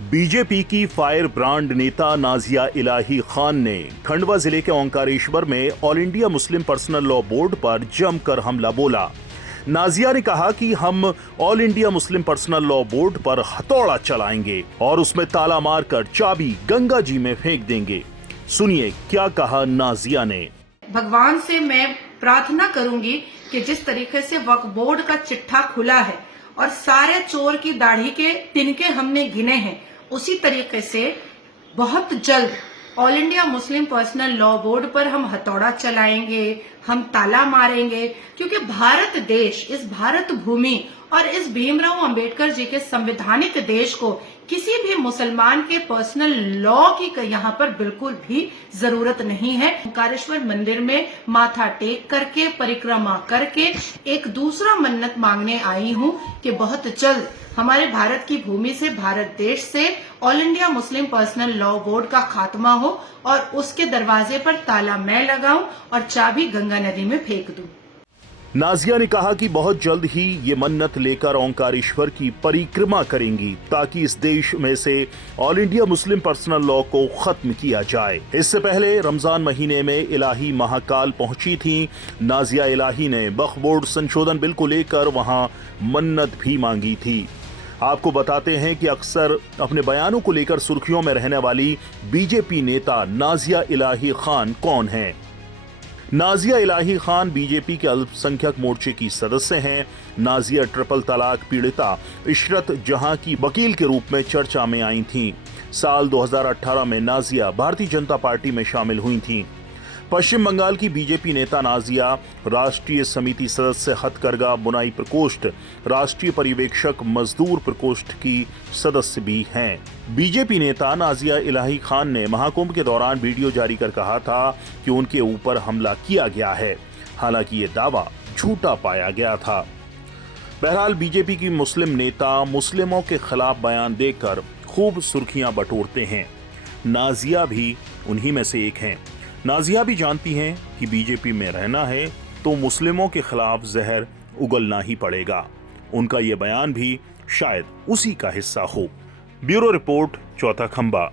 BJP की fire brand नेता नाजिया इलाही खान ने खंडवा जिले के ओंकारेश्वर में all India Muslim personal law board पर जमकर हमला बोला। नाजिया ने कहा कि हम all India Muslim personal law board पर हथौड़ा चलाएंगे और उसमें ताला मारकर चाबी गंगा जी में फेंक देंगे। सुनिए क्या कहा नाजिया ने। भगवान से मैं प्रार्थना करूंगी कि जिस तरीके से वक्फ बोर्ड का चिट्ठा खुला है और सारे चोर की दाढ़ी के तिनके हमने गिने हैं, उसी तरीके से बहुत जल्द all India Muslim personal law board पर हम हथौड़ा चलाएंगे, हम ताला मारेंगे, क्योंकि भारत देश, इस भारत भूमि और इस भीमराव अंबेडकर जी के संवैधानिक देश को किसी भी मुसलमान के पर्सनल लॉ की यहाँ पर बिल्कुल भी जरूरत नहीं है। ओंकारेश्वर मंदिर में माथा टेक करके, परिक्रमा करके एक दूसरा मन्नत मांगने आई हूँ कि बहुत जल्द हमारे भारत की भूमि से, भारत देश से all India Muslim personal law board का खात्मा हो और उसके दरवाजे पर ताला मैं लगाऊं और चाबी गंगा नदी में फेंक दूं। नाजिया ने कहा कि बहुत जल्द ही ये मन्नत लेकर ओंकारेश्वर की परिक्रमा करेंगी ताकि इस देश में से all India Muslim personal law को खत्म किया जाए। इससे पहले रमजान महीने में इलाही महाकाल पहुंची थी। नाजिया इलाही ने वक्फ बोर्ड संशोधन बिल को लेकर वहां मन्नत भी मांगी थी। आपको बताते हैं कि अक्सर अपने बयानों को लेकर सुर्खियों में रहने वाली बीजेपी नेता नाजिया इलाही खान कौन हैं? नाजिया इलाही खान बीजेपी के अल्पसंख्यक मोर्चे की सदस्य हैं। नाजिया ट्रिपल तलाक पीड़िता इशरत जहां की वकील के रूप में चर्चा में आई थीं। साल 2018 में नाजिया भारतीय जनता पार्टी में शामिल हुई थीं। पश्चिम बंगाल की बीजेपी नेता नाजिया राष्ट्रीय समिति सदस्य, हथकरघा बुनाई प्रकोष्ठ, राष्ट्रीय पर्यवेक्षक मजदूर प्रकोष्ठ की सदस्य भी हैं। बीजेपी नेता नाजिया इलाही खान ने महाकुंभ के दौरान वीडियो जारी कर कहा था कि उनके ऊपर हमला किया गया है। हालांकि ये दावा झूठा पाया गया था। बहरहाल बीजेपी की मुस्लिम नेता मुस्लिमों के खिलाफ बयान देकर खूब सुर्खियां बटोरते हैं। नाजिया भी उन्हीं में से एक हैं। नाजिया भी जानती हैं कि बीजेपी में रहना है तो मुस्लिमों के खिलाफ जहर उगलना ही पड़ेगा। उनका ये बयान भी शायद उसी का हिस्सा हो। ब्यूरो रिपोर्ट, चौथा खंबा।